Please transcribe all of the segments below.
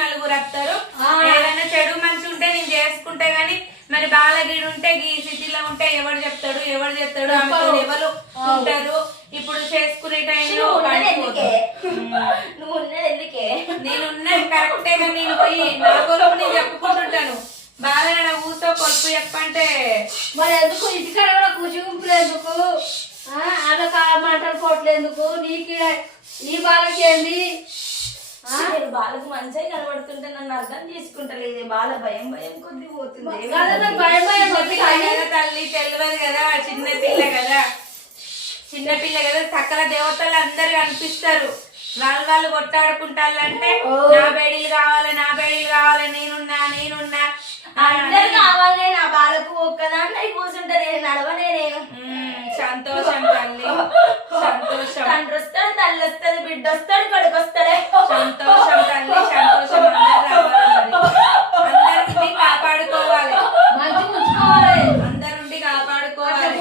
నలుగురు వస్తారు. ఏదైనా చెడు మంచి ఉంటే నేను చేసుకుంటే గానీ మరి బాలగీడు ఉంటే ఈ సిటీలో ఉంటే ఎవరు చెప్తాడు ఎవరు చెప్తాడు ఆమెతో ఎవరు ఉంటారు. ఇప్పుడు చేసుకునే టైంలో నువ్వు ఉన్నది ఎందుకే? నేనున్నా కరెక్టేగా నేను పోయి నా కొలుపు నేను చెప్పుకుంటుంటాను. బాగా ఊతో కొలుపు చెప్పంటే మరి ఎందుకు ఇంటికాడ కూడా కూర్చుంపులు ఎందుకు? అదొక మాటలు పోట్లేందుకు? నీకు నీ బాలకి ఏంది? బాలకు మంచిగా కనబడుతుంటే నన్ను అర్థం చేసుకుంటలేదు. బాల భయం భయం కొద్ది పోతుంది. భయం భయం కదా తల్లి తెలియదు కదా, చిన్నపిల్ల కదా చిన్నపిల్ల కదా. సకల దేవతలు అందరు కనిపిస్తారు. వాళ్ళు కొట్టాడుకుంటారంటే నా బేడీలు కావాలి నా బేడీలు కావాలి నేనున్నా నేనున్నా అందరు కావాలి. నా బాలకు ఒక్కదాంట్లో కూర్చుంటే నేను నడవనే. నేను సంతోషం తల్లి సంతోషం. తండ్రి వస్తాడు తల్లి వస్తుంది బిడ్డ వస్తాడు కొడుకు వస్తాడే. సంతోషం తల్లి సంతోషం. అందరికి కాపాడుకోవాలి అందరుండి కాపాడుకోవాలి.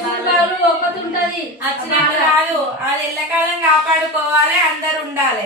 ఒకటి ఉంటది వచ్చినట్టు కాదు అది ఎల్లకాలం కాపాడుకోవాలి అందరు ఉండాలి.